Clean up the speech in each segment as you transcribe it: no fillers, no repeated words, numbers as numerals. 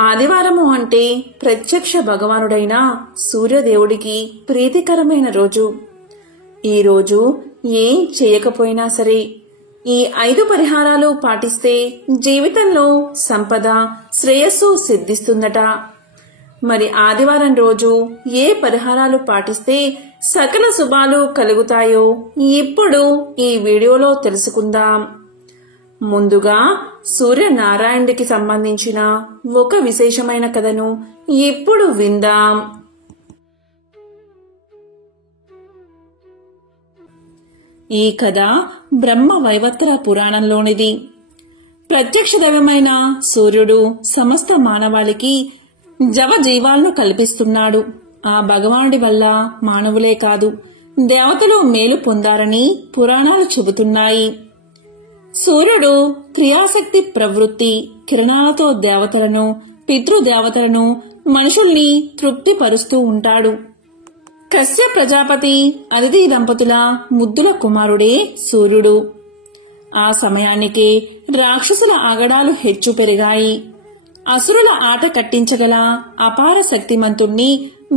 ఆదివారము అంటే ప్రత్యక్ష భగవానుడైన సూర్యదేవుడికి ప్రీతికరమైన రోజు. ఈ రోజు ఏం చేయకపోయినా సరే ఈ 5 పరిహారాలు పాటిస్తే జీవితంలో సంపద, శ్రేయస్సు సిద్ధిస్తుందట. మరి ఆదివారం రోజు ఏ పరిహారాలు పాటిస్తే సకల శుభాలు కలుగుతాయో ఇప్పుడు ఈ వీడియోలో తెలుసుకుందాం. ముందుగా సూర్యనారాయణుడికి సంబంధించిన ఒక విశేషమైన కథను ఇప్పుడు విందాం. ఈ కథ బ్రహ్మ వైవత్ర పురాణంలోనిది. ప్రత్యక్ష దైవమైన సూర్యుడు సమస్త మానవాళికి జీవాలను కల్పిస్తున్నాడు. ఆ భగవానుడి వల్ల మానవులే కాదు దేవతలు మేలు పొందారని పురాణాలు చెబుతున్నాయి. సూర్యుడు క్రియాశక్తి ప్రవృత్తి కిరణాలతో దేవతలను, పితృదేవతలను, మనుషుల్ని తృప్తిపరుస్తూ ఉంటాడు. కశ్య ప్రజాపతి, అదితి దంపతుల ముద్దుల కుమారుడే సూర్యుడు. ఆ సమయానికి రాక్షసుల ఆగడాలు హెచ్చు పెరిగాయి. అసురుల ఆట కట్టించగల అపార శక్తిమంతుణ్ణి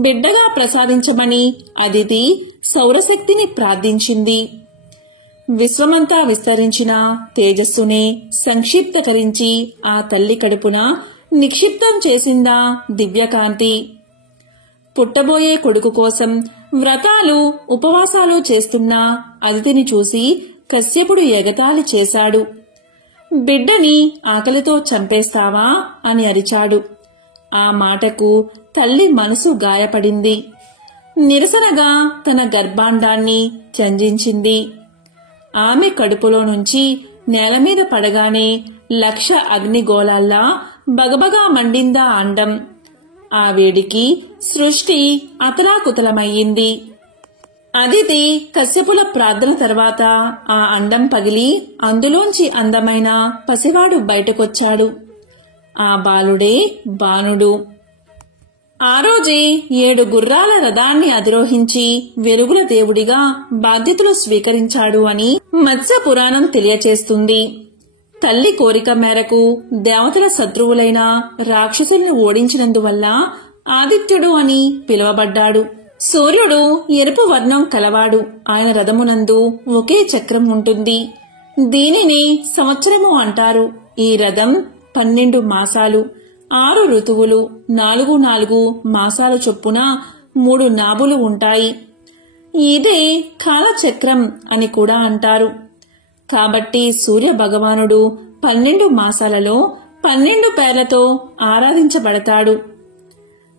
బిడ్డగా ప్రసాదించమని అదితి సౌరశక్తిని ప్రార్థించింది. విశ్వమంతా విస్తరించిన తేజస్సునే సంక్షిప్తకరించి ఆ తల్లి కడుపున నిక్షిప్తం చేసిందా దివ్యకాంతి. పుట్టబోయే కొడుకు కోసం వ్రతాలు, ఉపవాసాలు చేస్తున్న అదితిని చూసి కశ్యపుడు ఎగతాళి చేశాడు. బిడ్డని ఆకలితో చంపేస్తావా అని అరిచాడు. ఆ మాటకు తల్లి మనసు గాయపడింది. నిరసనగా తన గర్భాండాన్ని త్యంజించింది. ఆమె కడుపులో నుంచి నేలమీద పడగానే 1,00,000 అగ్నిగోళాల్లా బగబగా మండిందా అండం. ఆ వేడికి సృష్టి అతలాకుతలమయ్యింది. అదితి కశ్యపుల ప్రార్థన తర్వాత ఆ అండం పగిలి అందులోంచి అందమైన పసివాడు బయటకొచ్చాడు. ఆ బాలుడే బాణుడు. ఆ రోజే 7 గుర్రాల రథాన్ని అధిరోహించి వెలుగుల దేవుడిగా బాధ్యతలు స్వీకరించాడు అని మత్స్య పురాణం తెలియచేస్తుంది. తల్లి కోరిక మేరకు దేవతల శత్రువులైన రాక్షసుల్ని ఓడించినందువల్ల ఆదిత్యుడు అని పిలువబడ్డాడు. సూర్యుడు ఎరుపు వర్ణం కలవాడు. ఆయన రథమునందు ఒకే చక్రం ఉంటుంది. దీనిని సంవత్సరము అంటారు. ఈ రథం 12 మాసాలు, 6 ఋతువులు, 4 మాసాల చొప్పున 3 నాభులు ఉంటాయి. ఇదే కాలచక్రం అని కూడా అంటారు. కాబట్టి సూర్య భగవానుడు 12 మాసాలలో 12 పేర్లతో ఆరాధించబడతాడు.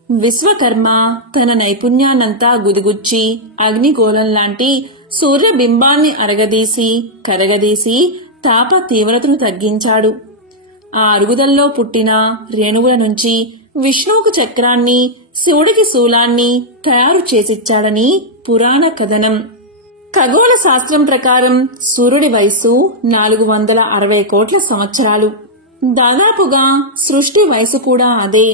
విశ్వకర్మ తన నైపుణ్యాన్నంతా గుదిగుచ్చి అగ్నిగోళం లాంటి సూర్యబింబాన్ని అరగదీసి కరగదీసి తాప తీవ్రతను తగ్గించాడు. ఆ అరుగుదల్లో పుట్టిన రేణువుల నుంచి విష్ణువుకు చక్రాన్ని, శివుడికి శూలాన్ని తయారు చేసిచ్చాడని పురాణ కథనం. ఖగోళ శాస్త్రం ప్రకారం సూర్యుడి వయస్సు 460 కోట్ల సంవత్సరాలు. దాదాపుగా సృష్టి వయసు కూడా అదే.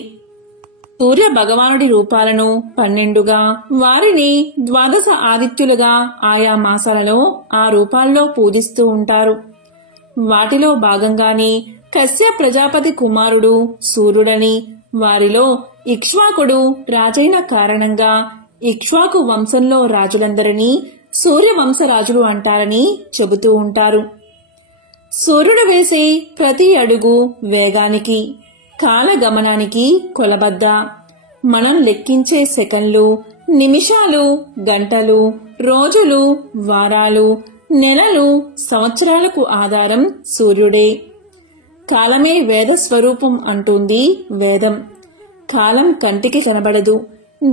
సూర్య భగవానుడి రూపాలను 12గా, వారిని 12 ఆదిత్యులుగా ఆయా మాసాలలో ఆ రూపాల్లో పూజిస్తూ ఉంటారు. వాటిలో భాగంగానే కశ్య ప్రజాపతి కుమారుడు సూర్యుడని, వారిలో ఇక్ష్వాకుడు రాజైన కారణంగా ఇక్ష్వాకు వంశంలో రాజులందరినీ సూర్యవంశరాజులు అంటారని చెబుతూ ఉంటారు. సూర్యుడు వేసే ప్రతి అడుగు వేగానికి, కాలగమనానికి కొలబద్ద. మనం లెక్కించే సెకన్లు, నిమిషాలు, గంటలు, రోజులు, వారాలు, నెలలు, సంవత్సరాలకు ఆధారం సూర్యుడే. కాలమే వేద స్వరూపం అంటుంది వేదం. కాలం కంటికి కనబడదు,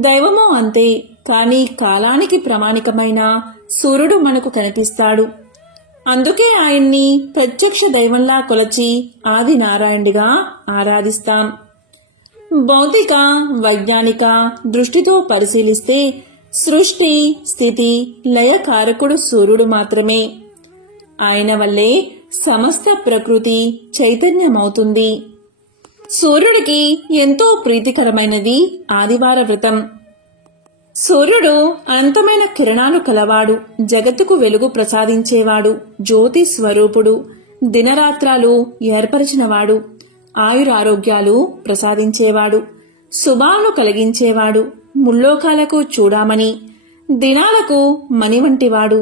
దైవమో అంతే. కాని కాలానికి ప్రామాణికమైన సూర్యుడు మనకు కనిపిస్తాడు. అందుకే ఆయన్ని ప్రత్యక్ష దైవంలా కొలచి ఆది నారాయణుడిగా ఆరాధిస్తాం. భౌతిక, వైజ్ఞానిక దృష్టితో పరిశీలిస్తే సృష్టి, స్థితి, లయకారకుడు సూర్యుడు మాత్రమే. ఆయన వల్లే సమస్త ప్రకృతి చైతన్యమవుతుంది. సూర్యుడికి ఎంతో ప్రీతికరమైనది ఆదివార వ్రతం. సూర్యుడు అనంతమైన కిరణాలు కలవాడు, జగత్తుకు వెలుగు ప్రసాదించేవాడు, జ్యోతి స్వరూపుడు, దినరాత్రాలు ఏర్పరిచినవాడు. ఆయురారోగ్యాలు ప్రసాదించేవాడు, శుభాలను కలిగించేవాడు, ముల్లోకాలకు చూడామణి, దినాలకు మణి వంటివాడు.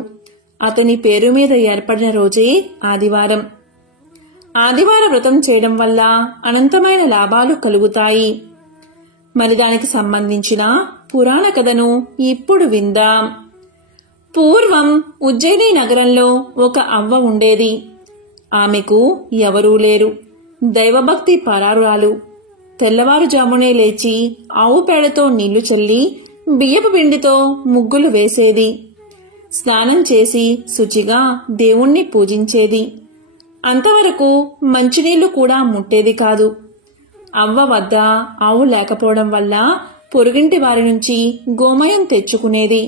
అతని పేరు మీద ఏర్పడిన రోజే ఆదివారం. ఆదివార వ్రతం చేయడం వల్ల అనంతమైన లాభాలు కలుగుతాయి. మరి దానికి సంబంధించిన పురాణ కథను ఇప్పుడు విందాం. పూర్వం ఉజ్జయిని నగరంలో ఒక అవ్వ ఉండేది. ఆమెకు ఎవరూ లేరు. దైవభక్తి పరారురాలు. తెల్లవారుజామునే లేచి ఆవు పేడతో నీళ్లు చల్లి బియ్యపు పిండితో ముగ్గులు వేసేది. స్నానం చేసి శుచిగా దేవుణ్ణి పూజించేది. అంతవరకు మంచినీళ్లు కూడా ముట్టేది కాదు. అవ్వ వద్ద ఆవు లేకపోవడం వల్ల పొరుగింటి వారి నుంచి గోమయం తెచ్చుకునేది.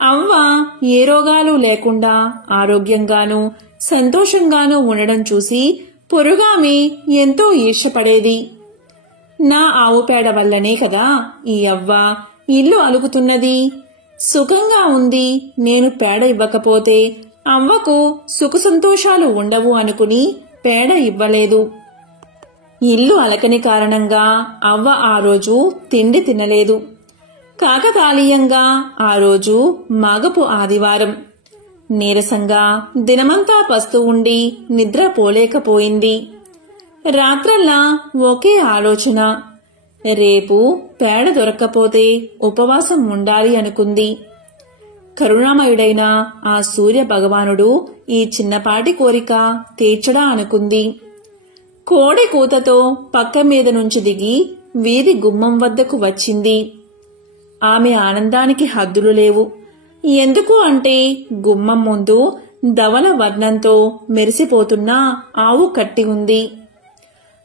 అవ్వ ఏ రోగాలు లేకుండా ఆరోగ్యంగానూ సంతోషంగానూ ఉండడం చూసి పొరుగామె ఎంతో ఈర్ష్యపడేది. నా ఆవు పేడ వల్లనే కదా ఈ అవ్వ ఇల్లు అలుకుతున్నది, సుఖంగా ఉంది. నేను పేడ ఇవ్వకపోతే అవ్వకు సుఖ సంతోషాలు ఉండవు అనుకుని పేడ ఇవ్వలేదు. ఇల్లు అలకని కారణంగా అవ్వ ఆ రోజు తిండి తినలేదు. కాకతాళీయంగా ఆ రోజు మాగపు ఆదివారం. నీరసంగా దినమంతా పస్తూ ఉండి నిద్రపోలేకపోయింది. రాత్రల్లా ఒకే ఆలోచన, రేపు పేడ దొరక్కపోతే ఉపవాసం ఉండాలి అనుకుంది. కరుణామయుడైన ఆ సూర్య భగవానుడు ఈ చిన్నపాటి కోరిక తీర్చడా అనుకుంది. కోడి కూతతో పక్క మీద నుంచి దిగి వీధి గుమ్మం వద్దకు వచ్చింది. ఆమె ఆనందానికి హద్దులు లేవు. ఎందుకు అంటే గుమ్మం ముందు ధవల వర్ణంతో మెరిసిపోతున్న ఆవు కట్టి ఉంది.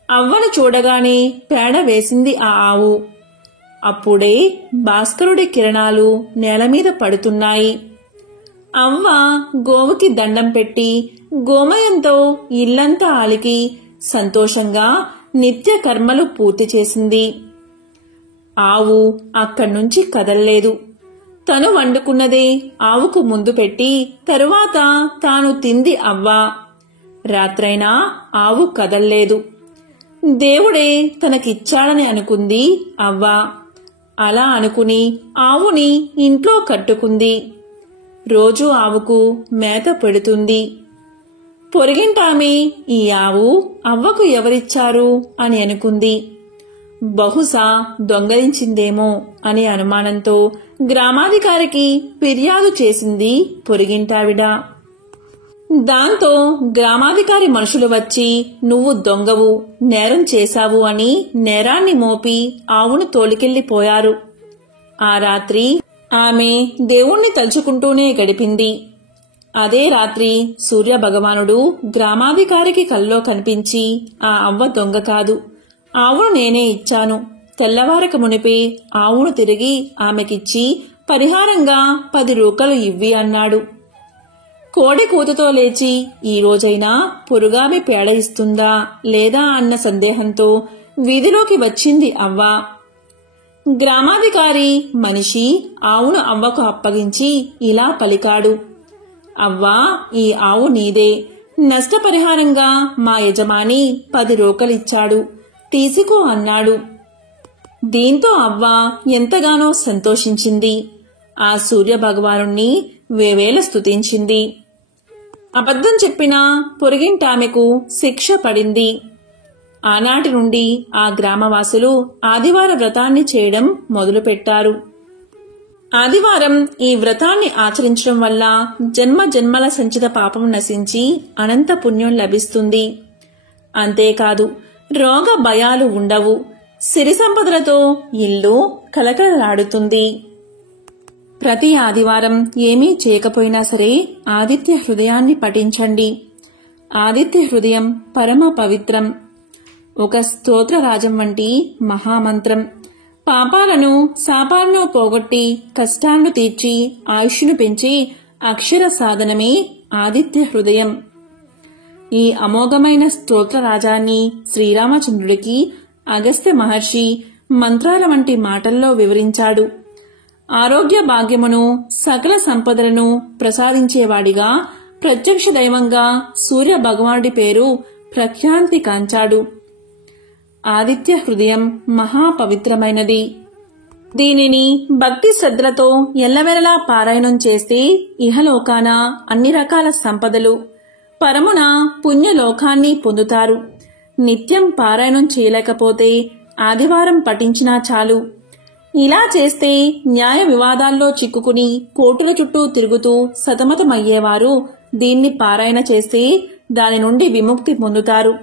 అవ్వను చూడగానే పేడ వేసింది ఆ ఆవు. అప్పుడే భాస్కరుడి కిరణాలు నేలమీద పడుతున్నాయి. అవ్వ గోవుకి దండం పెట్టి గోమయంతో ఇల్లంతా అలికి సంతోషంగా నిత్య కర్మలు పూర్తి చేసింది. ఆవు అక్కడ్నుంచి కదల్లేదు. తను వండుకున్నదే ఆవుకు ముందు పెట్టి తరువాత తాను తింది అవ్వ. రాత్రైనా ఆవు కదల్లేదు. దేవుడే తనకిచ్చాడని అనుకుంది అవ్వ. అలా అనుకుని ఆవుని ఇంట్లో కట్టుకుంది. రోజూ ఆవుకు మేత పెడుతుంది. పొరిగింటామె ఈ ఆవు అవ్వకు ఎవరిచ్చారు అని అనుకుంది. బహుశా దొంగలించిందేమో అనే అనుమానంతో గ్రామాధికారికి ఫిర్యాదు చేసింది పొరిగింటావిడ. దాంతో గ్రామాధికారి మనుషులు వచ్చి నువ్వు దొంగవు, నేరం చేశావు అని నేరాన్ని మోపి ఆవును తోలికెళ్లిపోయారు. ఆ రాత్రి ఆమె దేవుణ్ణి తలుచుకుంటూనే గడిపింది. అదే రాత్రి సూర్య భగవానుడు గ్రామాధికారికి కల్లో కనిపించి ఆ అవ్వ దొంగ కాదు, ఆవును నేనే ఇచ్చాను. తెల్లవారక మునిపే ఆవును తిరిగి ఆమెకిచ్చి పరిహారంగా 10 రూకలు ఇవ్వి అన్నాడు. కోడి కూతతో లేచి ఈ రోజైనా పొరుగామి పేడ ఇస్తుందా లేదా అన్న సందేహంతో వీధిలోకి వచ్చింది అవ్వ. గ్రామాధికారి మనిషి ఆవును అవ్వకు అప్పగించి ఇలా పలికాడు. అవ్వా, ఈ ఆవు నీదే. నష్టపరిహారంగా మా యజమాని 10 రూకలిచ్చాడు, తీసుకో అన్నాడు. దీంతో అవ్వ ఎంతగానో సంతోషించింది. ఆ సూర్య భగవానుణ్ణి వేవేల స్తుతించింది. అబద్ధం చెప్పినా పొరుగింటామెకు శిక్ష పడింది. ఆనాటి నుండి ఆ గ్రామవాసులు ఆదివార వ్రతాన్ని చేయడం మొదలుపెట్టారు. ఆదివారం ఈ వ్రతాన్ని ఆచరించడం వల్ల జన్మ జన్మల సంచిత పాపం నశించి అనంత పుణ్యం లభిస్తుంది. అంతేకాదు, రోగ భయాలు ఉండవు. సిరి సంపదలతో ఇల్లు కలకలలాడుతుంది. ప్రతి ఆదివారం ఏమీ చేయకపోయినా సరే ఆదిత్య హృదయాన్ని పఠించండి. ఆదిత్య హృదయం పరమ పవిత్రం. ఒక స్తోత్రరాజం వంటి మహామంత్రం. పాపాలను శాపాలను పోగొట్టి కష్టాలను తీర్చి ఆయుష్ను పెంచి అక్షర సాధనమే ఆదిత్య హృదయం. ఈ అమోఘమైన స్తోత్రరాజాన్ని శ్రీరామచంద్రుడికి అగస్త్య మహర్షి మంత్రాల వంటి మాటల్లో వివరించాడు. ఆరోగ్య భాగ్యమును సకల సంపదలను ప్రసాదించేవాడిగా ప్రత్యక్ష దైవంగా సూర్య భగవానుడి పేరు ప్రఖ్యాతి కాంచాడు. ఆదిత్య హృదయం మహాపవిత్రమైనది. దీనిని భక్తి శ్రద్ధలతో ఎల్లవెల్లలా పారాయణం చేస్తే ఇహలోకాన అన్ని రకాల సంపదలు, పరమున పుణ్యలోకాన్ని పొందుతారు. నిత్యం పారాయణం చేయలేకపోతే ఆదివారం పఠించినా చాలు. ఇలా చేస్తే న్యాయ వివాదాల్లో చిక్కుకుని కోర్టుల చుట్టూ తిరుగుతూ సతమతమయ్యేవారు దీన్ని పారాయణ చేస్తే దాని నుండి విముక్తి పొందుతారు.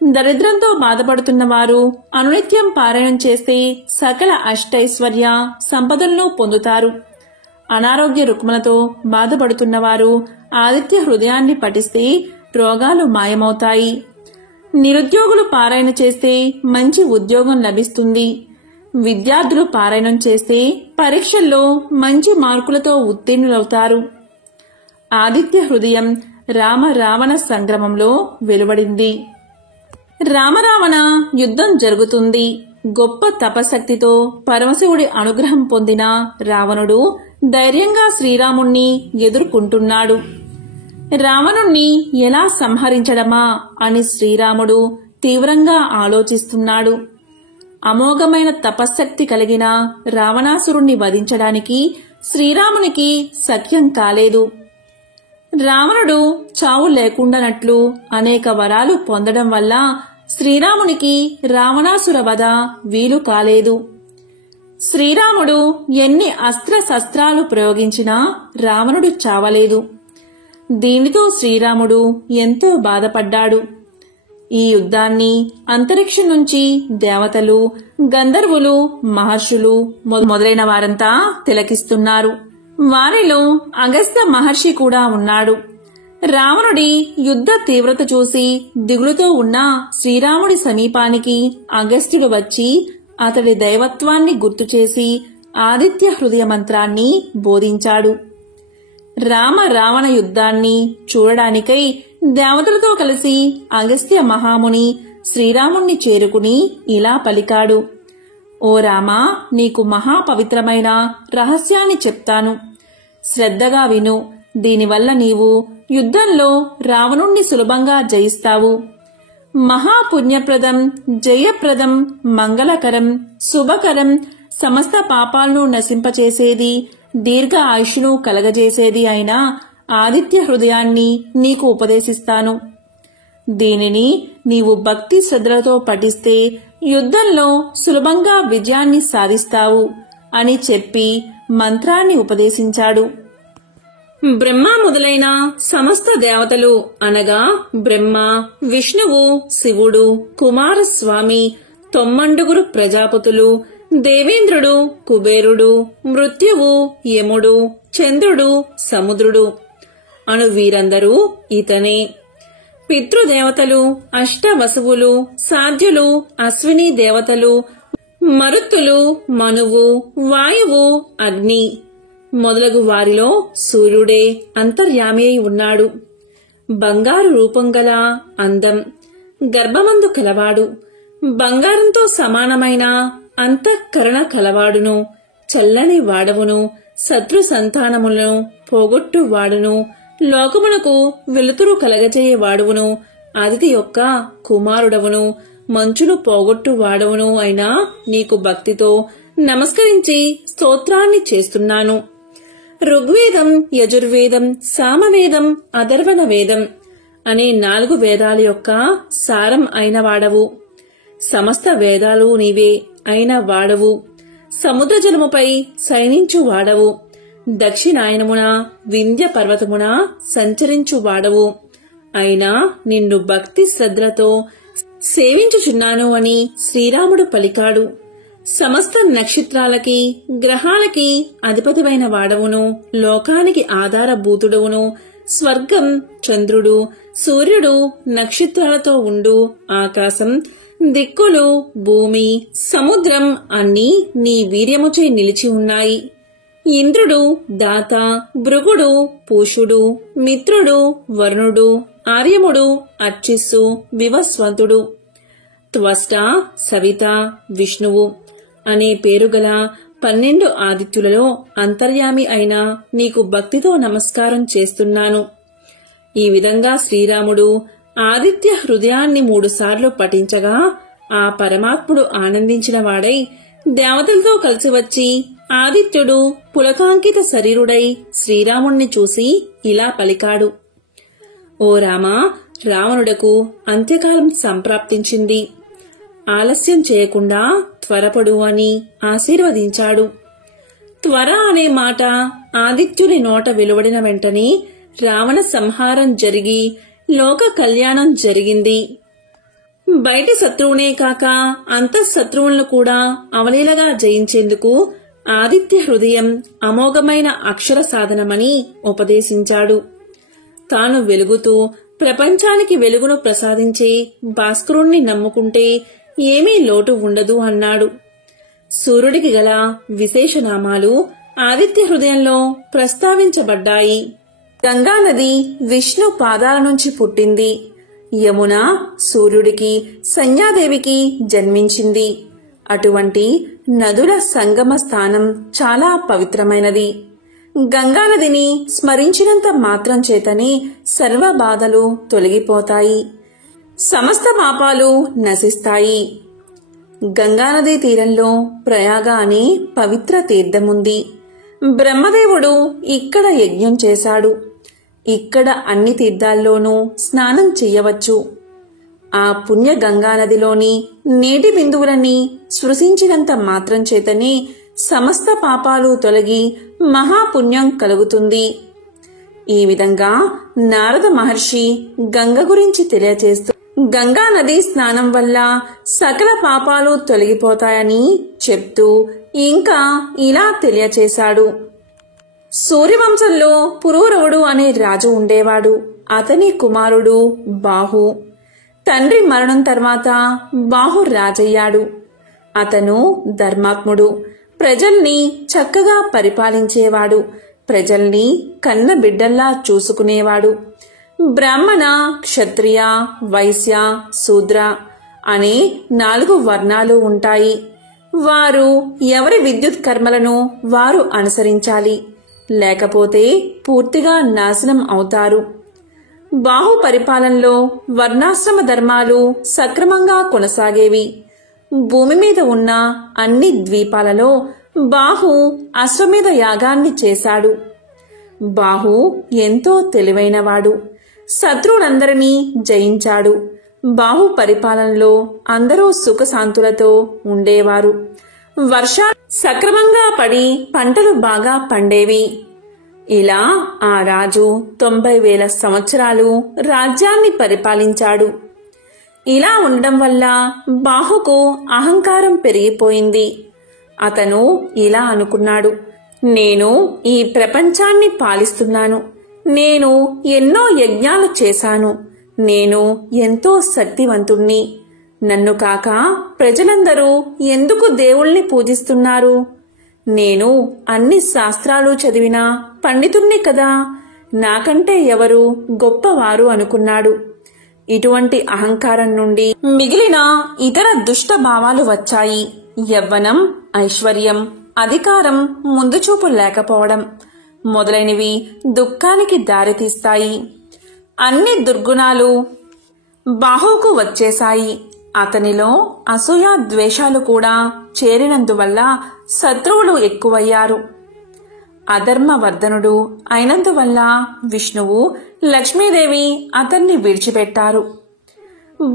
దరిద్రంతో బాధపడుతున్నవారు అనునిత్యం పారాయణం చేస్తే సకల అష్టైశ్వర్య సంపదలను పొందుతారు. అనారోగ్య రుగ్మలతో బాధపడుతున్నవారు ఆదిత్య హృదయాన్ని పఠిస్తే రోగాలు మాయమవుతాయి. నిరుద్యోగులు పారాయణ చేస్తే మంచి ఉద్యోగం లభిస్తుంది. విద్యార్థులు పారాయణం చేస్తే పరీక్షల్లో మంచి మార్కులతో ఉత్తీర్ణులవుతారు. ఆదిత్య హృదయం రామ రావణ సంగ్రామంలో వెలువడింది. రామరావణ యుద్ధం జరుగుతుంది. గొప్ప తపశక్తితో పరమశివుడి అనుగ్రహం పొందిన రావణుడు ధైర్యంగా శ్రీరాముణ్ణి ఎదుర్కొంటున్నాడు. రావణుణ్ణి ఎలా సంహరించడమా అని శ్రీరాముడు తీవ్రంగా ఆలోచిస్తున్నాడు. అమోఘమైన తపశ్శక్తి కలిగిన రావణాసురుణ్ణి వధించడానికి శ్రీరామునికి సఖ్యం కాలేదు. రావణుడు చావు లేకుండానట్లు అనేక వరాలు పొందడం వల్ల శ్రీరామునికి రావణాసుర వధ వీలు కాలేదు. శ్రీరాముడు ఎన్ని అస్త్రశస్త్రాలు ప్రయోగించినా రావణుడు చావలేదు. దీనితో శ్రీరాముడు ఎంతో బాధపడ్డాడు. ఈ యుద్ధాన్ని అంతరిక్షం నుంచి దేవతలు, గంధర్వులు, మహర్షులు మొదలైన వారంతా తిలకిస్తున్నారు. వారిలో అగస్త్య మహర్షి కూడా ఉన్నాడు. రావణుడి యుద్ధ తీవ్రత చూసి దిగులుతో ఉన్న శ్రీరాముడి సమీపానికి అగస్త్యుడు వచ్చి అతడి దైవత్వాన్ని గుర్తుచేసి ఆదిత్య హృదయ మంత్రాన్ని బోధించాడు. రామ రావణ యుద్ధాన్ని చూడడానికై దేవతలతో కలిసి అగస్త్య మహాముని శ్రీరాముణ్ణి చేరుకుని ఇలా పలికాడు. ఓ రామా, నీకు మహాపవిత్రమైన రహస్యాన్ని చెప్తాను. శ్రద్ధగా విను. దీనివల్ల నీవు యుద్ధంలో రావణుణ్ణి సులభంగా జయిస్తావు. మహాపుణ్యప్రదం, జయప్రదం, మంగళకరం, శుభకరం, సమస్త పాపాలను నశింపచేసేది, దీర్ఘ ఆయుష్ను కలగజేసేది అయిన ఆదిత్య హృదయాన్ని నీకు ఉపదేశిస్తాను. దీనిని నీవు భక్తి శ్రద్ధలతో పఠిస్తే యుద్ధంలో సులభంగా విజయాన్ని సాధిస్తావు అని చెప్పి మంత్రాన్ని ఉపదేశించాడు. బ్రహ్మ మొదలైన సమస్త దేవతలు అనగా బ్రహ్మ, విష్ణువు, శివుడు, కుమారస్వామి, 9 ప్రజాపతులు, దేవేంద్రుడు, కుబేరుడు, మృత్యువు, యముడు, చంద్రుడు, సముద్రుడు అను వీరందరూ ఇతనే. పితృదేవతలు, అష్టవసువులు, సాధ్యులు, అశ్విని దేవతలు, మరుత్తులు, మనువు, వాయువు, అగ్ని మొదలగు వారిలో సూర్యుడే అంతర్యామి అయి ఉన్నాడు. బంగారు రూపం గల అందం, గర్భమందు కలవాడు, బంగారంతో సమానమైన అంతఃకరణ కలవాడును, చల్లని వాడవును, శత్రు సంతానములను పోగొట్టు వాడును, లోకమునకు వెలుతురు కలగజేయవాడువును, అదితి యొక్క కుమారుడవును, మంచును పోగొట్టు వాడవును అయినా నీకు భక్తితో నమస్కరించి స్తోత్రాన్ని చేస్తున్నాను. ఋగ్వేదం, యజుర్వేదం, సామవేదం, అథర్వణ వేదం అనే 4 వేదాల యొక్క సారం అయిన వాడవు. సమస్త వేదాలు నీవే అయిన వాడవు. సముద్ర జలముపై శయనించు వాడవు. దక్షిణాయనమున వింధ్య పర్వతమున సంచరించు వాడవు. అయినా నిన్ను భక్తి శ్రద్ధలతో సేవించుచున్నాను అని శ్రీరాముడు పలికాడు. సమస్త నక్షత్రాలకి, గ్రహాలకి అధిపతివైన వాడవును, లోకానికి ఆధారభూతుడవును, స్వర్గం, చంద్రుడు, సూర్యుడు, నక్షత్రాలతో ఉండు ఆకాశం, దిక్కులు, భూమి, సముద్రం అన్నీ నీ వీర్యముచే నిలిచి ఉన్నాయి. ఇంద్రుడు, దాత, భృగుడు, పూషుడు, మిత్రుడు, వరుణుడు, ఆర్యముడు, అర్చిస్సు, వివస్వంతుడు, త్వష్ట, సవిత, విష్ణువు అనే పేరుగల 12 ఆదిత్యులలో అంతర్యామి అయిన నీకు భక్తితో నమస్కారం చేస్తున్నాను. ఈ విధంగా శ్రీరాముడు ఆదిత్య హృదయాన్ని 3 సార్లు పఠించగా ఆ పరమాత్ముడు ఆనందించిన వాడై దేవతలతో కలిసి వచ్చి ఆదిత్యుడు పులకాంకిత శరీరుడై శ్రీరాముణ్ణి చూసి ఇలా పలికాడు: ఓ రామా, రావణుడకు అంత్యకాలం సంప్రాప్తించింది. ఆలస్యం చేయకుండా త్వరపడు అని ఆశీర్వదించాడు. త్వర అనే మాట ఆదిత్యుని నోట వెలువడిన వెంటనే రావణ సంహారం జరిగి లోక కళ్యాణం జరిగింది. బయటి శత్రువునే కాక అంతఃశత్రువులను కూడా అవలీలగా జయించేందుకు ఆదిత్య హృదయం అమోఘమైన అక్షర సాధనమని ఉపదేశించాడు. తాను వెలుగుతూ ప్రపంచానికి వెలుగును ప్రసాదించే భాస్కరుణ్ణి నమ్ముకుంటే ఏమీ లోటు ఉండదు అన్నాడు. సూర్యుడికి గల విశేషనామాలు ఆదిత్య హృదయంలో ప్రస్తావించబడ్డాయి. గంగానది విష్ణు పాదాల నుంచి పుట్టింది. యమున సూర్యుడికి, సంధ్యాదేవికి జన్మించింది. అటువంటి నదుల సంగమ స్థానం చాలా పవిత్రమైనది. గంగానదిని స్మరించినంత మాత్రం చేతనే సర్వ బాధలు తొలగిపోతాయి, సమస్త పాపాలు నశిస్తాయి. గంగానదీ తీరంలో ప్రయాగ అనే పవిత్ర తీర్థముంది. బ్రహ్మదేవుడు ఇక్కడ యజ్ఞం చేశాడు. ఇక్కడ అన్ని తీర్థాల్లోనూ స్నానం చెయ్యవచ్చు. ఆ పుణ్య గంగానదిలోని నీటి బిందువులని స్పృశించినంత మాత్రం చేతనే సమస్త పాపాలు తొలగి మహాపుణ్యం కలుగుతుంది. ఈ విధంగా నారద మహర్షి గంగ గురించి తెలియచేస్తూ గంగా నదీ స్నానం వల్ల సకల పాపాలు తొలగిపోతాయని చెప్తూ ఇంకా ఇలా తెలియచేశాడు. సూర్యవంశంలో పురూరవుడు అనే రాజు ఉండేవాడు. అతని కుమారుడు బాహు. తండ్రి మరణం తర్వాత బాహు రాజయ్యాడు. అతను ధర్మాత్ముడు. ప్రజల్ని చక్కగా పరిపాలించేవాడు. ప్రజల్ని కన్న బిడ్డల్లా చూసుకునేవాడు. బ్రాహ్మణ, క్షత్రియ, వైశ్య, శూద్ర అనే 4 వర్ణాలు ఉంటాయి. వారు ఎవరి విద్యుత్ కర్మలను వారు అనుసరించాలి, లేకపోతే పూర్తిగా నాశనం అవుతారు. బాహు పరిపాలనలో వర్ణాశ్రమ ధర్మాలు సక్రమంగా కొనసాగేవి. భూమి మీద ఉన్న అన్ని ద్వీపాలలో బాహు అశ్వమేధ యాగాన్ని చేశాడు. బాహు ఎంతో తెలివైనవాడు. శత్రువులందరినీ జయించాడు. బాహు పరిపాలనలో అందరూ సుఖశాంతులతో ఉండేవారు. వర్షాలు సక్రమంగా పడి పంటలు బాగా పండేవి. ఇలా ఆ రాజు 90,000 సంవత్సరాలు రాజ్యాన్ని పరిపాలించాడు. ఇలా ఉండడం వల్ల బాహుకు అహంకారం పెరిగిపోయింది. అతను ఇలా అనుకున్నాడు: నేను ఈ ప్రపంచాన్ని పాలిస్తున్నాను. నేను ఎన్నో యజ్ఞాలు చేశాను. నేను ఎంతో శక్తివంతుణ్ణి. నన్ను కాక ప్రజలందరూ ఎందుకు దేవుణ్ణి పూజిస్తున్నారు? నేను అన్ని శాస్త్రాలు చదివిన పండితుణ్ణి కదా, నాకంటే ఎవరు గొప్పవారు అనుకున్నాడు. ఇటువంటి అహంకారం నుండి మిగిలిన ఇతర దుష్ట భావాలు వచ్చాయి. యవ్వనం, ఐశ్వర్యం, అధికారం, ముందుచూపు లేకపోవడం మొదలైనవి దుఃఖానికి దారితీస్తాయి. అన్ని దుర్గుణాలు బాహుకు వచ్చేశాయి. అతనిలో అసూయ, ద్వేషాలు కూడా చేరినందువల్ల శత్రువులు ఎక్కువయ్యారు. అధర్మవర్ధనుడు అయినందువల్ల విష్ణువు, లక్ష్మీదేవి అతన్ని విడిచిపెట్టారు.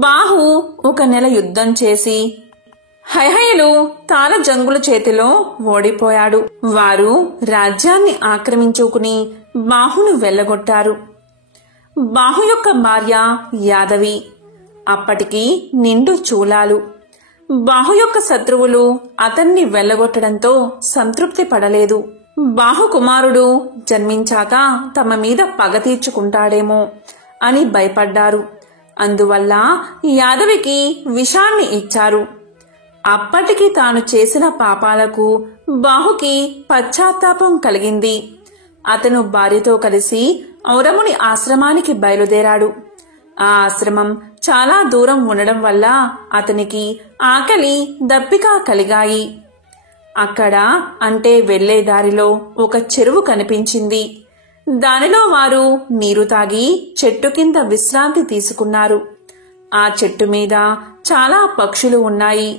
బాహు 1 నెల యుద్ధం చేసి హైహయులు తాళజంగుల చేతిలో ఓడిపోయాడు. వారు రాజ్యాన్ని ఆక్రమించుకుని బాహును వెళ్లగొట్టారు. బాహు యొక్క భార్య యాదవి. అప్పటికి నిండు చూలాలు. బాహు యొక్క శత్రువులు అతన్ని వెళ్లగొట్టడంతో సంతృప్తి పడలేదు. బాహు కుమారుడు జన్మించాక తమ మీద పగ తీర్చుకుంటాడేమో అని భయపడ్డారు. అందువల్ల యాదవికి విషాన్ని ఇచ్చారు. అప్పటికి తాను చేసిన పాపాలకు బాహుకి పశ్చాత్తాపం కలిగింది. అతను భార్యతో కలిసి ఔరముని ఆశ్రమానికి బయలుదేరాడు. ఆ ఆశ్రమం చాలా దూరం ఉండడం వల్ల అతనికి ఆకలి, దప్పిక కలిగాయి. అక్కడ అంటే వెళ్లే దారిలో ఒక చెరువు కనిపించింది. దానిలో వారు నీరు తాగి చెట్టు కింద విశ్రాంతి తీసుకున్నారు. ఆ చెట్టు మీద చాలా పక్షులు ఉన్నాయి.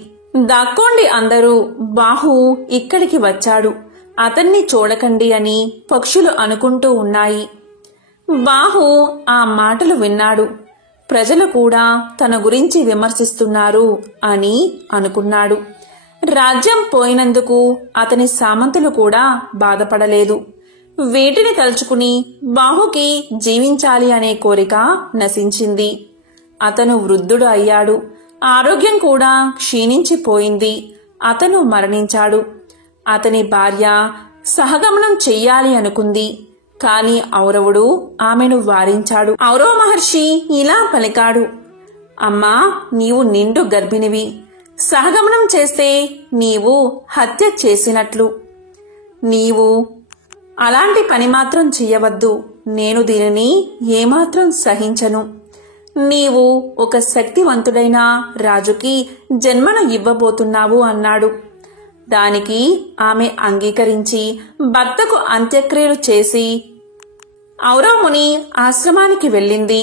దాక్కోండి అందరూ, బాహు ఇక్కడికి వచ్చాడు, అతన్ని చూడకండి అని పక్షులు అనుకుంటూ ఉన్నాయి. బాహు ఆ మాటలు విన్నాడు. ప్రజలు కూడా తన గురించి విమర్శిస్తున్నారు అని అనుకున్నాడు. రాజ్యం పోయినందుకు అతని సామంతులు కూడా బాధపడలేదు. వీటిని తలుచుకుని బాహుకి జీవించాలి అనే కోరిక నశించింది. అతను వృద్ధుడు అయ్యాడు. ఆరోగ్యం కూడా క్షీణించిపోయింది. అతను మరణించాడు. అతని భార్య సహగమనం చెయ్యాలి అనుకుంది. కాని ఔరవుడు ఆమెను వారించాడు. ఔరవ మహర్షి ఇలా పలికాడు, అమ్మా, నీవు నిండు గర్భిణివి. సహగమనం చేస్తే నీవు హత్య చేసినట్లు. నీవు అలాంటి పని మాత్రం చెయ్యవద్దు. నేను దీనిని ఏమాత్రం సహించను. నీవు ఒక శక్తివంతుడైన రాజుకి జన్మను ఇవ్వబోతున్నావు అన్నాడు. దానికి ఆమె అంగీకరించి భర్తకు అంత్యక్రియలు చేసి ఔరవముని ఆశ్రమానికి వెళ్ళింది.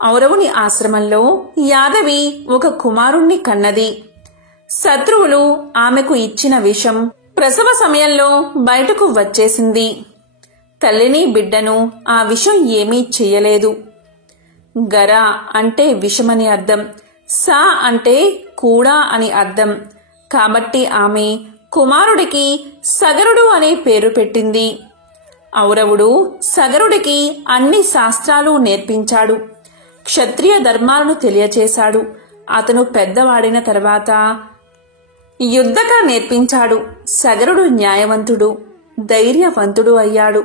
ఔరవుని ఆశ్రమంలో యాదవి ఒక కుమారుణ్ణి కన్నది. శత్రువులు ఆమెకు ఇచ్చిన విషం ప్రసవ సమయంలో బయటకు వచ్చేసింది. తల్లిని బిడ్డను ఆ విషం ఏమీ చెయ్యలేదు. గర అంటే విషమని అర్థం, సా అంటే కూడా అని అర్థం. కాబట్టి ఆమె కుమారుడికి సగరుడు అనే పేరు పెట్టింది. ఔరవుడు సగరుడికి అన్ని శాస్త్రాలు నేర్పించాడు. క్షత్రియ ధర్మాలను తెలియచేశాడు. అతను పెద్దవాడిన తర్వాత యుద్ధక నేర్పించాడు. సగరుడు న్యాయవంతుడు, ధైర్యవంతుడు అయ్యాడు.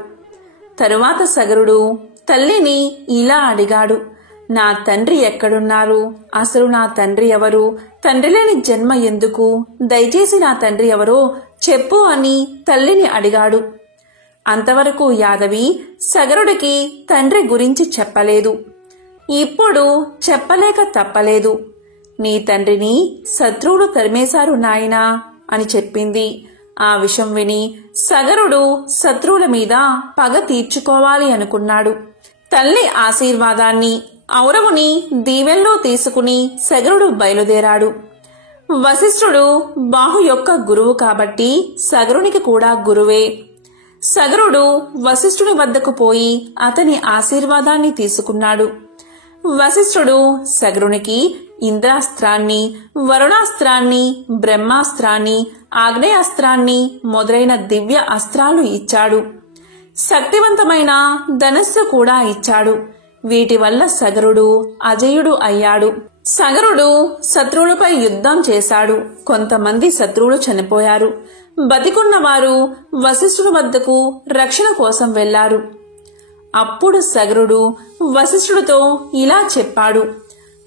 తరువాత సగరుడు తల్లిని ఇలా అడిగాడు, నా తండ్రి ఎక్కడున్నారు? అసలు నా తండ్రి ఎవరు? తండ్రి లేని జన్మ ఎందుకు? దయచేసి నా తండ్రి ఎవరో చెప్పు అని తల్లిని అడిగాడు. అంతవరకు యాదవి సగరుడికి తండ్రి గురించి చెప్పలేదు. ఇప్పుడు చెప్పలేక తప్పలేదు. నీ తండ్రిని శత్రువులు తరిమేశారు నాయనా అని చెప్పింది. ఆ విషయం విని సగరుడు శత్రువుల మీద పగ తీర్చుకోవాలి అనుకున్నాడు. తల్లి ఆశీర్వాదాన్ని, ఔరవుని దీవెల్లో తీసుకుని సగరుడు బయలుదేరాడు. వశిష్ఠుడు బాహు యొక్క గురువు కాబట్టి సగరునికి కూడా గురువే. సగరుడు వశిష్ఠుని వద్దకు పోయి అతని ఆశీర్వాదాన్ని తీసుకున్నాడు. వశిష్ఠుడు సగరునికి ఇంద్రాస్త్రాన్ని, వరుణాస్త్రాన్ని, బ్రహ్మాస్త్రాన్ని, ఆగ్నేయాస్త్రాన్ని మొదలైన దివ్య అస్త్రాలు ఇచ్చాడు. శక్తివంతమైన ధనస్సు కూడా ఇచ్చాడు. వీటి వల్ల సగరుడు అజయుడు అయ్యాడు. సగరుడు శత్రువులపై యుద్ధం చేశాడు. కొంతమంది శత్రువులు చనిపోయారు. బతికున్నవారు వశిష్ఠుని వద్దకు రక్షణ కోసం వెళ్లారు. అప్పుడు సగరుడు వశిష్ఠుడితో ఇలా చెప్పాడు,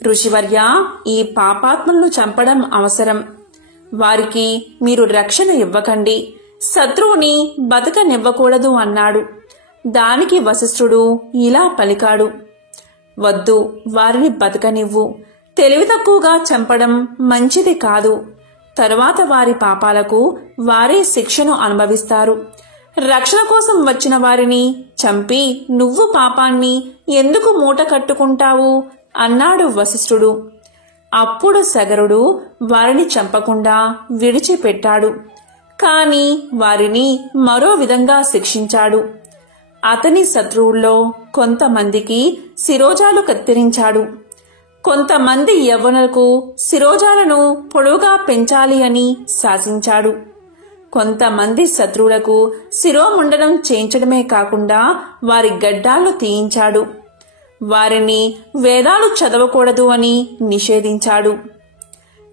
ఋషివర్య, ఈ పాపాత్మలను చంపడం అవసరం. వారికి మీరు రక్షణ ఇవ్వకండి. శత్రువుని బతకనివ్వకూడదు అన్నాడు. దానికి వశిష్ఠుడు ఇలా పలికాడు, వద్దు, వారిని బతకనివ్వు. తెలివి తక్కువగా చంపడం మంచిది కాదు. తరువాత వారి పాపాలకు వారే శిక్షను అనుభవిస్తారు. రక్షణ కోసం వచ్చిన వారిని చంపి నువ్వు పాపాన్ని ఎందుకు మూట కట్టుకుంటావు అన్నాడు వశిష్ఠుడు. అప్పుడు సగరుడు వారిని చంపకుండా విడిచిపెట్టాడు. కాని వారిని మరో విధంగా శిక్షించాడు. అతని శత్రువుల్లో కొంతమందికి శిరోజాలు కత్తిరించాడు. కొంతమంది యవ్వనులకు శిరోజాలను పొడవుగా పెంచాలి అని శాసించాడు. కొంతమంది శత్రువులకు శిరోముండనం చేయించడమే కాకుండా వారి గడ్డాలు తీయించాడు. వారిని వేదాలు చదవకూడదు అని నిషేధించాడు.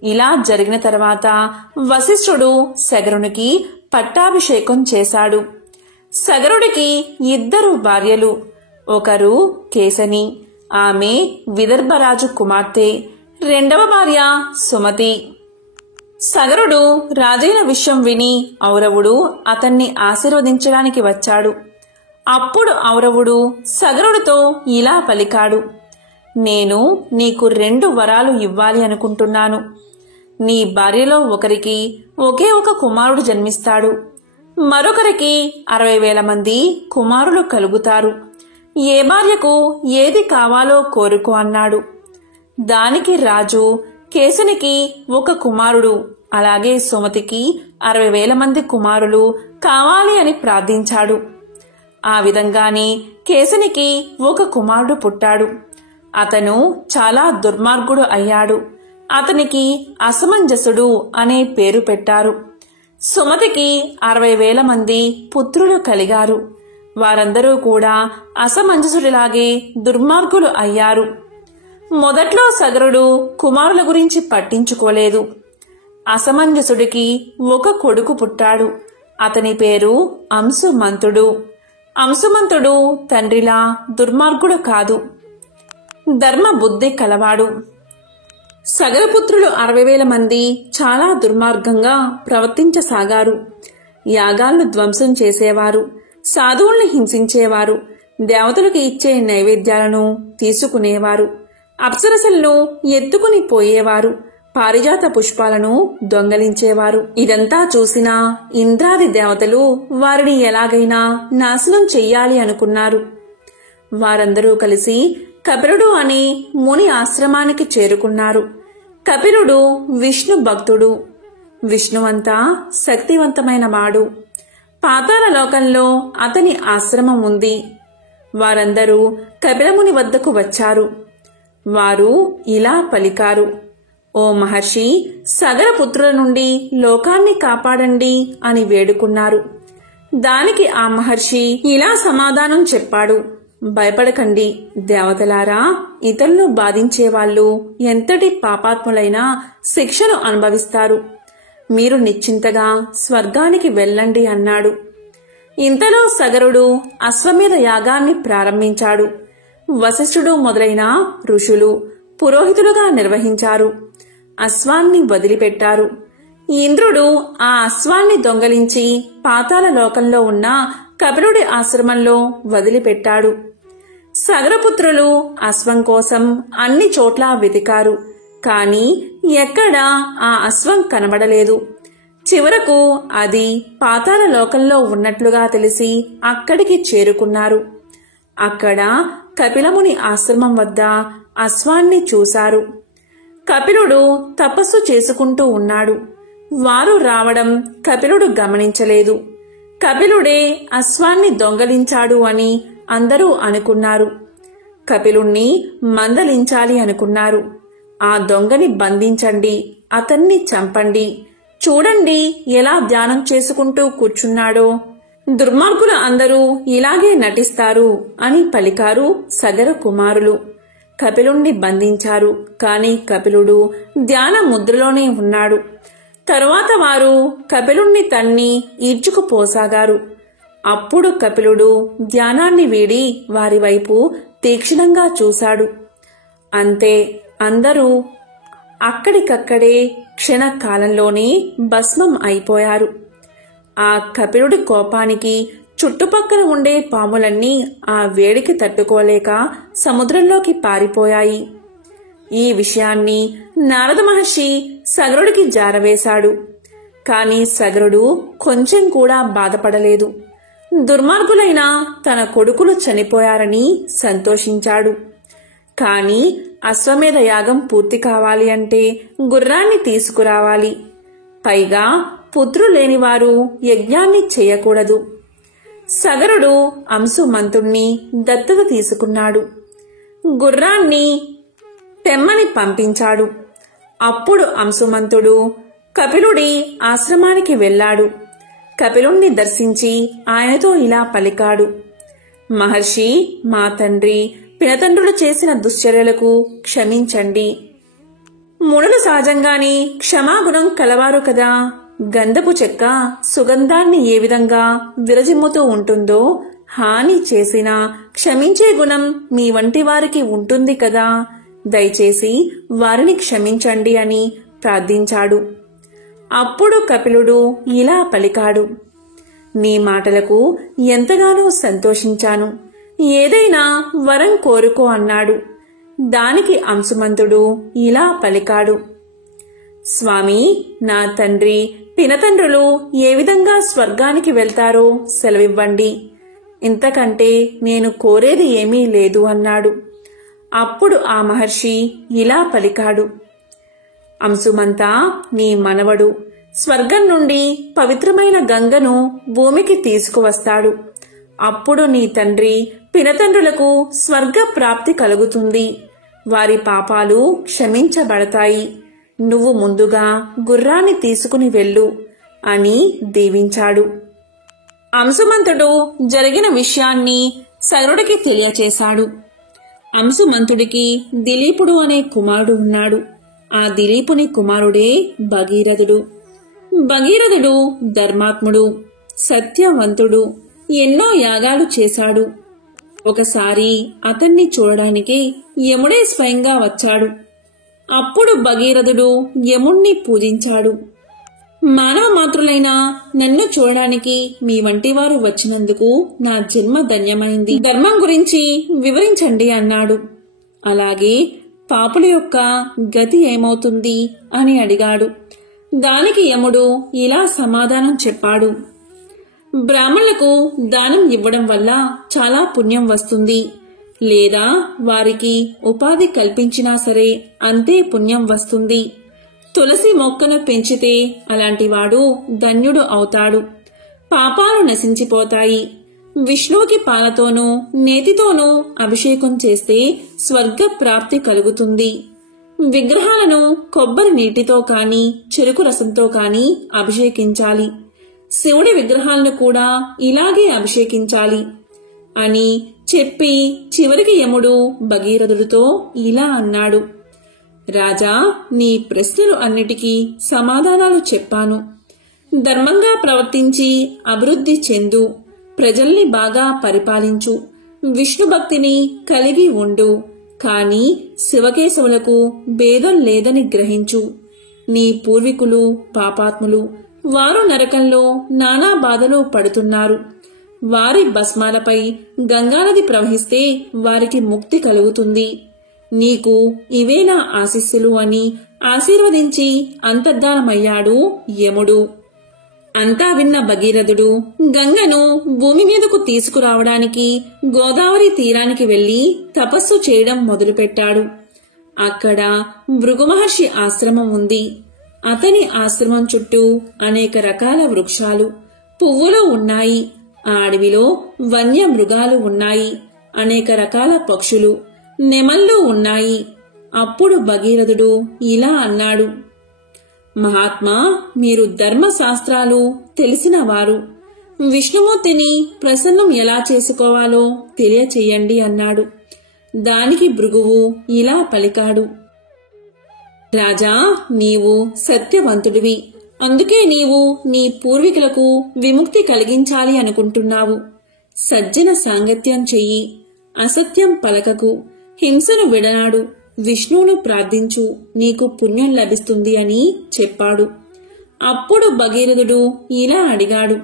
ఇలా జరిగిన తర్వాత వశిష్ఠుడు సగరునికి పట్టాభిషేకం చేశాడు. సగరుడికి 2 భార్యలు. ఒకరు కేసని, ఆమె విదర్భరాజు కుమార్తె. 2వ భార్య సుమతి. సగరుడు రాజైన విషయం విని ఔరవుడు అతన్ని ఆశీర్వదించడానికి వచ్చాడు. అప్పుడు ఔరవుడు సగరుడితో ఇలా పలికాడు, నేను నీకు 2 వరాలు ఇవ్వాలి అనుకుంటున్నాను. నీ భార్యలో ఒకరికి ఒకే ఒక కుమారుడు జన్మిస్తాడు. మరొకరికి 60,000 మంది కుమారులు కలుగుతారు. ఏ భార్యకు ఏది కావాలో కోరుకో అన్నాడు. దానికి రాజు, కేశనికి ఒక కుమారుడు, అలాగే సుమతికి 60,000 మంది కుమారులు కావాలి అని ప్రార్థించాడు. ఆ విధంగానే కేశనికి ఒక కుమారుడు పుట్టాడు. అతను చాలా దుర్మార్గుడు అయ్యాడు. అతనికి అసమంజసుడు అనే పేరు పెట్టారు. సుమతికి 60,000 మంది పుత్రులు కలిగారు. వారందరూ కూడా అసమంజసుడిలాగే దుర్మార్గులు అయ్యారు. మొదట్లో సగరుడు కుమారుల గురించి పట్టించుకోలేదు. అసమంజసుడికి ఒక కొడుకు పుట్టాడు. అతని పేరు అంశుమంతుడు. అంశుమంతుడు తండ్రిలా దుర్మార్గుడు కాదు, ధర్మ బుద్ధి కలవాడు. సగరపుత్రులు 60,000 మంది చాలా దుర్మార్గంగా ప్రవర్తించసాగారు. యాగాలను ధ్వంసం చేసేవారు, సాధువుల్ని హింసించేవారు, దేవతలకు ఇచ్చే నైవేద్యాలను తీసుకునేవారు, అప్సరసలను ఎత్తుకుని పోయేవారు, పారిజాత పుష్పాలను దొంగలించేవారు. ఇదంతా చూసిన ఇంద్రాది దేవతలు వారిని ఎలాగైనా నాశనం చెయ్యాలి అనుకున్నారు. వారందరూ కలిసి కపిలుడు అనే ముని ఆశ్రమానికి చేరుకున్నారు. కపిలుడు విష్ణు భక్తుడు. విష్ణువంతా శక్తివంతమైన వాడు. పాతాళ లోకంలో అతని ఆశ్రమం ఉంది. వారందరూ కపిలముని వద్దకు వచ్చారు. వారు ఇలా పలికారు: ఓ మహర్షి, సగరపుత్రుల నుండి లోకాన్ని కాపాడండి అని వేడుకున్నారు. దానికి ఆ మహర్షి ఇలా సమాధానం చెప్పాడు: భయపడకండి దేవతలారా, ఇతరులను బాధించేవాళ్లు ఎంతటి పాపాత్ములైనా శిక్షను అనుభవిస్తారు. మీరు నిశ్చింతగా స్వర్గానికి వెళ్ళండి అన్నాడు. ఇంతలో సగరుడు అశ్వమేధ యాగాన్ని ప్రారంభించాడు. వశిష్ఠుడు మొదలైన ఋషులు పురోహితులుగా నిర్వహించారు. అశ్వాన్ని వదిలిపెట్టారు. ఇంద్రుడు ఆ అశ్వాన్ని దొంగలించి పాతాళ లోకంలో ఉన్న కపిలుడి ఆశ్రమంలో వదిలిపెట్టాడు. సగరపుత్రులు అశ్వం కోసం అన్ని చోట్ల వెతికారు. కాని ఎక్కడా ఆ అశ్వం కనబడలేదు. చివరకు అది పాతాళ లోకంలో ఉన్నట్లుగా తెలిసి అక్కడికి చేరుకున్నారు. అక్కడ కపిలముని ఆశ్రమం వద్ద అశ్వాన్ని చూశారు. కపిలుడు తపస్సు చేసుకుంటూ ఉన్నాడు. వారు రావడం కపిలుడు గమనించలేదు. కపిలుడే అశ్వాన్ని దొంగలించాడు అని అందరూ అనుకున్నారు. కపిలుణ్ణి మందలించాలి అనుకున్నారు. ఆ దొంగని బంధించండి, అతన్ని చంపండి, చూడండి ఎలా ధ్యానం చేసుకుంటూ కూర్చున్నాడో. దుర్మార్గుల అందరూ ఇలాగే నటిస్తారు అని పలికారు సగర కుమారులు. కపిలుణ్ణి బంధించారు. కాని కపిలుడు ధ్యాన ముద్రలోనే ఉన్నాడు. తరువాత వారు కపిలుణ్ణి తన్ని ఈడ్చుకుపోసాగారు. అప్పుడు కపిలుడు ధ్యానాన్ని వీడి వారి వైపు తీక్షణంగా చూశాడు. అంతే, అందరూ అక్కడికక్కడే క్షణకాలంలోనే భస్మం అయిపోయారు. ఆ కపిలుడి కోపానికి చుట్టుపక్కల ఉండే పాములన్నీ ఆ వేడికి తట్టుకోలేక సముద్రంలోకి పారిపోయాయి. ఈ విషయాన్ని నారద మహర్షి సగరుడికి జారవేశాడు. కాని సగరుడు కొంచెం కూడా బాధపడలేదు. దుర్మార్గులైన తన కొడుకులు చనిపోయారని సంతోషించాడు. కాని అశ్వమేధ యాగం పూర్తి కావాలి అంటే గుర్రాన్ని తీసుకురావాలి. పైగా పుత్రులు లేనివారు యజ్ఞాన్ని చేయకూడదు. సగరుడు అంశుమంతుణ్ణి దత్తత తీసుకున్నాడు. గుర్రాన్ని తెమ్మని పంపించాడు. అప్పుడు అంశుమంతుడు కపిలుడి ఆశ్రమానికి వెళ్ళాడు. కపిలుణ్ణి దర్శించి ఆయనతో ఇలా పలికాడు: మహర్షి, మా తండ్రి పినతండ్రులు చేసిన దుశ్చర్యలకు క్షమించండి. మునులు సహజంగానే క్షమాగుణం కలవారు కదా. గంధపు చెక్క సుగంధాన్ని ఏ విధంగా విరజిమ్ముతూ ఉంటుందో, హాని చేసినా క్షమించే గుణం మీ వంటి వారికి ఉంటుంది కదా. దయచేసి వారిని క్షమించండి అని ప్రార్థించాడు. అప్పుడు కపిలుడు ఇలా పలికాడు: నీ మాటలకు ఎంతగానో సంతోషించాను. ఏదైనా వరం కోరుకో అన్నాడు. దానికి అంశుమంతుడు ఇలా పలికాడు: స్వామి, నా తండ్రి పినతండ్రులు ఏ విధంగా స్వర్గానికి వెళ్తారో సెలవివ్వండి. ఇంతకంటే నేను కోరేది ఏమీ లేదు అన్నాడు. అప్పుడు ఆ మహర్షి ఇలా పలికాడు: అంశుమంత నీ మనవడు స్వర్గం నుండి పవిత్రమైన గంగను భూమికి తీసుకువస్తాడు. అప్పుడు నీ తండ్రి పినతండ్రులకు స్వర్గ ప్రాప్తి కలుగుతుంది. వారి పాపాలు క్షమించబడతాయి. నువ్వు ముందుగా గుర్రాన్ని తీసుకుని వెళ్ళు అని దీవించాడు. అంశుమంతుడు జరిగిన విషయాన్ని సగరుడికి తెలియచేశాడు. అంశుమంతుడికి దిలీపుడు అనే కుమారుడు ఉన్నాడు. ఆ దిలీపుని కుమారుడే భగీరథుడు. భగీరథుడు ధర్మాత్ముడు, సత్యవంతుడు, ఎన్నో యాగాలు చేశాడు. ఒకసారి అతన్ని చూడడానికి యముడే స్వయంగా వచ్చాడు. అప్పుడు భగీరథుడు యముణ్ణి పూజించాడు. మానవ మాతృలైన నన్ను చూడడానికి మీ వంటి వారు వచ్చినందుకు నా జన్మ ధన్యమైంది. ధర్మం గురించి వివరించండి అన్నాడు. అలాగే పాపుల యొక్క గతి ఏమవుతుంది అని అడిగాడు. దానికి యముడు ఇలా సమాధానం చెప్పాడు. బ్రాహ్మణులకు దానం ఇవ్వడం వల్ల చాలా పుణ్యం వస్తుంది. లేదా వారికి ఉపాధి కల్పించినా సరే అంతే పుణ్యం వస్తుంది. తులసి మొక్కను పెంచితే అలాంటివాడు ధన్యుడు అవుతాడు. పాపాలు నశించిపోతాయి. విష్ణువుకి పాలతోనూ నేతితోనూ అభిషేకం చేస్తే స్వర్గ ప్రాప్తి కలుగుతుంది. విగ్రహాలను కొబ్బరి నీటితో కాని చెరుకు రసంతో కాని అభిషేకించాలి. శివుడి విగ్రహాలను కూడా ఇలాగే అభిషేకించాలి అని చెప్పి చివరికి యముడు భగీరథుడితో ఇలా అన్నాడు. రాజా, నీ ప్రశ్నలు అన్నిటికీ సమాధానాలు చెప్పాను. ధర్మంగా ప్రవర్తించి అభివృద్ధి చెందు. ప్రజల్ని బాగా పరిపాలించు. విష్ణు భక్తిని కలిగి ఉండు. కాని శివకేశవులకు భేదం లేదని గ్రహించు. నీ పూర్వీకులు పాపాత్ములు. వారు నరకంలో నానా బాధలు పడుతున్నారు. వారి భస్మాలపై గంగానది ప్రవహిస్తే వారికి ముక్తి కలుగుతుంది. నీకు ఇవే నా ఆశీస్సులు అని ఆశీర్వదించి అంతర్ధానమయ్యాడు యముడు. అంతా విన్న భగీరథుడు గంగను భూమి మీదకు తీసుకురావడానికి గోదావరి తీరానికి వెళ్లి తపస్సు చేయడం మొదలుపెట్టాడు. అక్కడ భృగు మహర్షి ఆశ్రమం ఉంది. అతని ఆశ్రమం చుట్టూ అనేక రకాల వృక్షాలు, పువ్వులు ఉన్నాయి. ఆ అడవిలో వన్య మృగాలు ఉన్నాయి. అనేక రకాల పక్షులు, నెమళ్ళు ఉన్నాయి. అప్పుడు భగీరథుడు ఇలా అన్నాడు. మహాత్మా, మీరు ధర్మశాస్త్రాలు తెలిసినవారు. విష్ణుమూర్తిని ప్రసన్నం ఎలా చేసుకోవాలో తెలియచేయండి అన్నాడు. దానికి భృగువు ఇలా పలికాడు. రాజా, నీవు సత్యవంతుడివి. అందుకే నీవు నీ పూర్వీకులకు విముక్తి కలిగించాలి అనుకుంటున్నావు. సజ్జన సాంగత్యం చెయ్యి. అసత్యం పలకకు. హింసను విడనాడు. విష్ణువును ప్రార్థించు. నీకు పుణ్యం లభిస్తుంది అని చెప్పాడు. అప్పుడు భగీరథుడు ఇలా అడిగాడు.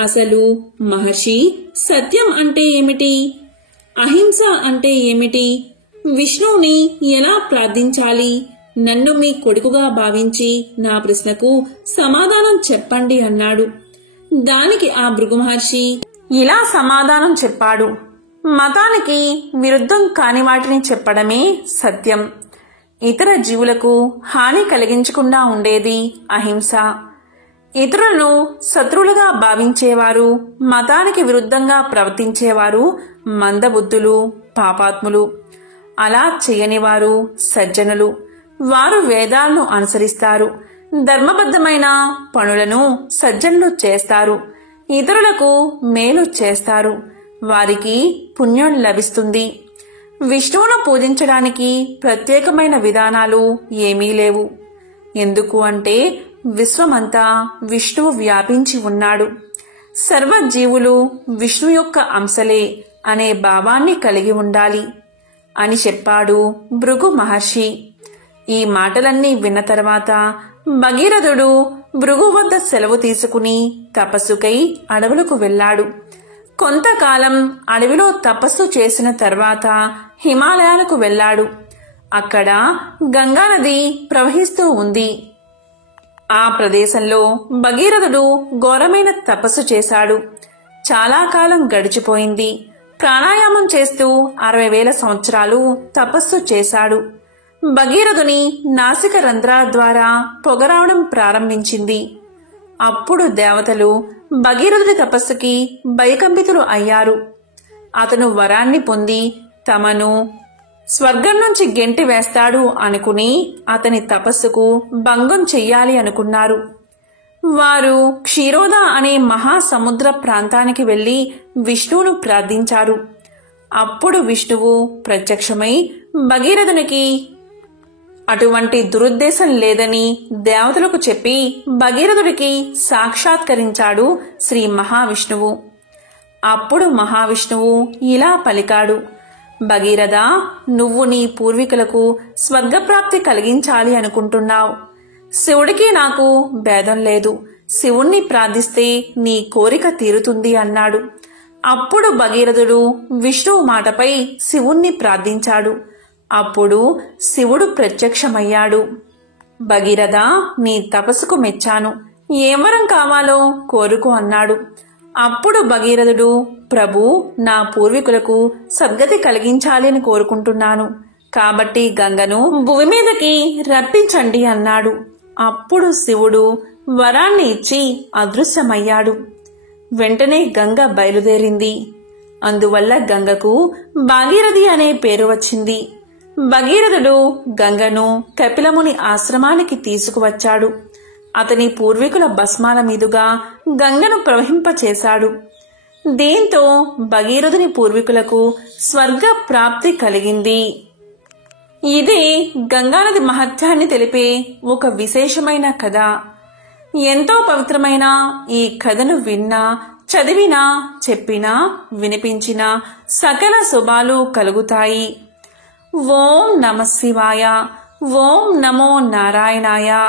అసలు మహర్షి, సత్యం అంటే ఏమిటి? అహింస అంటే ఏమిటి? విష్ణువుని ఎలా ప్రార్థించాలి? నన్ను మీ కొడుకుగా భావించి నా ప్రశ్నకు సమాధానం చెప్పండి అన్నాడు. దానికి ఆ భృగు మహర్షి ఇలా సమాధానం చెప్పాడు. మతానికి విరుద్ధం కాని వాటిని చెప్పడమే సత్యం. ఇతర జీవులకు హాని కలిగించకుండా ఉండేది అహింస. ఇతరులను శత్రువులుగా భావించేవారు, మతానికి విరుద్ధంగా ప్రవర్తించేవారు మందబుద్ధులు, పాపాత్ములు. అలా చేయనివారు సజ్జనులు. వారు వేదాలను అనుసరిస్తారు. ధర్మబద్ధమైన పనులను సజ్జనులు చేస్తారు. ఇతరులకు మేలు చేస్తారు. వారికి పుణ్యం లభిస్తుంది. విష్ణువును పూజించడానికి ప్రత్యేకమైన విధానాలు ఏమీ లేవు. ఎందుకు అంటే విశ్వమంతా విష్ణువు వ్యాపించి ఉన్నాడు. సర్వజీవులు విష్ణు యొక్క అంశలే అనే భావాన్ని కలిగి ఉండాలి అని చెప్పాడు భృగు మహర్షి. ఈ మాటలన్నీ విన్న తర్వాత భగీరథుడు భృగు వద్ద సెలవు తీసుకుని తపస్సుకై అడవులకు వెళ్ళాడు. కొంతకాలం అడవిలో తపస్సు చేసిన తర్వాత హిమాలయాలకు వెళ్ళాడు. అక్కడ గంగానది ప్రవహిస్తూ ఉంది. ఆ ప్రదేశంలో భగీరథుడు ఘోరమైన తపస్సు చేశాడు. చాలా కాలం గడిచిపోయింది. ప్రాణాయామం చేస్తూ 60,000 సంవత్సరాలు తపస్సు చేశాడు. భగీరథుని నాసిక రంధ్రాల ద్వారా పొగరావడం ప్రారంభించింది. అప్పుడు దేవతలు భగీరథుడి తపస్సుకి భయకంపితులు అయ్యారు. అతను వరాన్ని పొంది తమను స్వర్గం నుంచి గెంటి వేస్తాడు అనుకుని అతని తపస్సుకు భంగం చెయ్యాలి అనుకున్నారు. వారు క్షీరోద అనే మహాసముద్ర ప్రాంతానికి వెళ్లి విష్ణువును ప్రార్థించారు. అప్పుడు విష్ణువు ప్రత్యక్షమై భగీరథునికి అటువంటి దురుద్దేశం లేదని దేవతలకు చెప్పి భగీరథుడికి సాక్షాత్కరించాడు శ్రీ మహావిష్ణువు. అప్పుడు మహావిష్ణువు ఇలా పలికాడు, భగీరథ, నువ్వు నీ పూర్వీకులకు స్వర్గప్రాప్తి కలిగించాలి అనుకుంటున్నావు. శివుడికి నాకు భేదం లేదు. శివుణ్ణి ప్రార్థిస్తే నీ కోరిక తీరుతుంది అన్నాడు. అప్పుడు భగీరథుడు విష్ణువు మాటపై శివుణ్ణి ప్రార్థించాడు. అప్పుడు శివుడు ప్రత్యక్షమయ్యాడు. భగీరథ, నీ తపస్సుకు మెచ్చాను. ఏ వరం కావాలో కోరుకో అన్నాడు. అప్పుడు భగీరథుడు, ప్రభు, నా పూర్వీకులకు సద్గతి కలిగించాలి అని కోరుకుంటున్నాను. కాబట్టి గంగను భూమి మీదకి రప్పించండి అన్నాడు. అప్పుడు శివుడు వరాన్ని ఇచ్చి అదృశ్యమయ్యాడు. వెంటనే గంగ బయలుదేరింది. అందువల్ల గంగకు భాగీరథి అనే పేరు వచ్చింది. భగీరథుడు గంగను కపిలముని ఆశ్రమానికి తీసుకువచ్చాడు. అతని పూర్వీకుల భస్మాల మీదుగా గంగను ప్రవహింపచేశాడు. దీంతో భగీరథుని పూర్వీకులకు స్వర్గ ప్రాప్తి కలిగింది. ఇదే గంగానది మహత్యాన్ని తెలిపే ఒక విశేషమైన కథ. ఎంతో పవిత్రమైన ఈ కథను విన్నా, చదివినా, చెప్పినా, వినిపించినా సకల శుభాలు కలుగుతాయి. ఓం నమః శివాయ. ఓం నమో నారాయణాయ.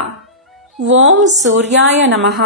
ఓం సూర్యాయ నమః.